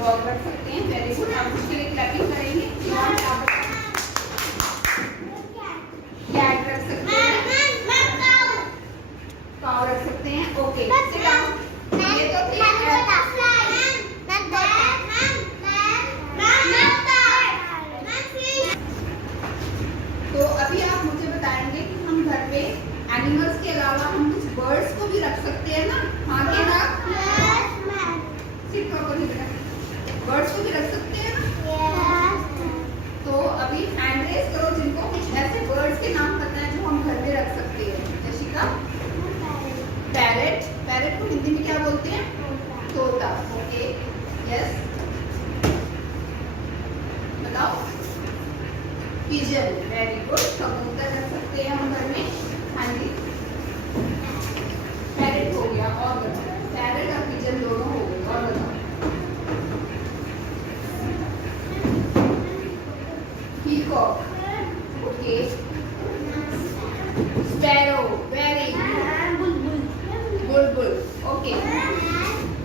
Ball रख सकते हैं। Very good. आप उसके लिए क्लैपिंग करेंगे। कैट रख सकते हैं, काऊ रख सकते हैं। ओके, ये तो तो अभी आप मुझे बताएंगे कि हम घर पे एनिमल्स के अलावा हम कुछ बर्ड्स को भी रख सकते हैं ना? हाँ कि ना? बर्ड्स को भी रख सकते हैं ना? तो अभी हैंड रेज करो जिनको कुछ ऐसे बर्ड्स के नाम पता है जो हम घर पे रख सकते हैं। यशिका? पैरेट। पैरेट को हिंदी में क्या बोलते हैं? तोता। ओके, यस, बताओ। पिजन। Very good. कबूतर रख सकते हैं हम घर में। हाँ जी, पैरेट हो गया। और बताओ, पैरेट और पिजन दोनों हो गए। और बताओ। Peacock. Okay, sparrow. Very good. बुलबुल। ओके,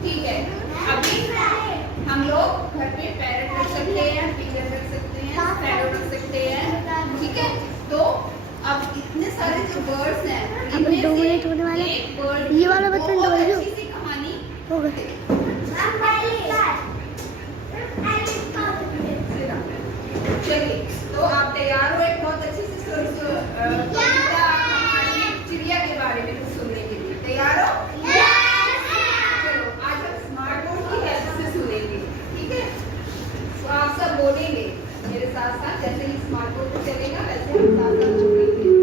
ठीक है। अभी हम लोग घर पे पैरेट रख सकते हैं, पिजन रख सकते हैं, स्पैरो रख सकते हैं, ठीक है। तो अब इतने सारे जो बर्ड्स हैं, इनमें से एक बर्ड, ये वाला बटन दबाओ। अच्छी सी कहानी हो गए। चलिए, तो आप तैयार हो एक बहुत अच्छी सी कविता, कहानी, चिड़िया के बारे में कुछ सुनने के लिए? तैयार हो? चलो, आज हम स्मार्ट बोर्ड की हेल्प से सुनेंगे, ठीक है? तो आप सब बोलेंगे मेरे साथ साथ, जैसे ही स्मार्ट बोर्ड चलेगा वैसे हम साथ साथ बोलेंगे।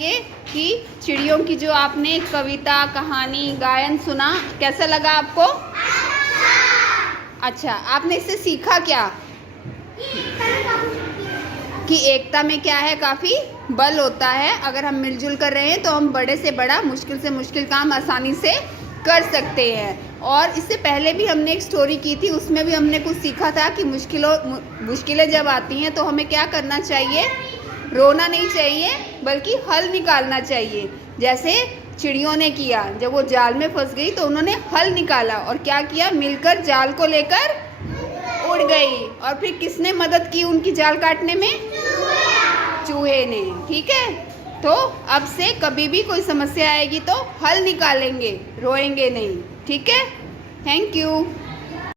बताएंगे कि चिड़ियों की जो आपने कविता, कहानी, गायन सुना, कैसा लगा आपको? अच्छा, आपने इससे सीखा क्या? कि एकता में क्या है, काफ़ी बल होता है। अगर हम मिलजुल कर रहे हैं तो हम बड़े से बड़ा, मुश्किल से मुश्किल काम आसानी से कर सकते हैं। और इससे पहले भी हमने एक स्टोरी की थी, उसमें भी हमने कुछ सीखा था कि मुश्किलें जब आती हैं तो हमें क्या करना चाहिए? रोना नहीं चाहिए, बल्कि हल निकालना चाहिए। जैसे चिड़ियों ने किया, जब वो जाल में फंस गई तो उन्होंने हल निकाला और क्या किया? मिलकर जाल को लेकर उड़ गई। और फिर किसने मदद की उनकी जाल काटने में? चूहे ने। ठीक है, तो अब से कभी भी कोई समस्या आएगी तो हल निकालेंगे, रोएंगे नहीं। ठीक है, थैंक यू।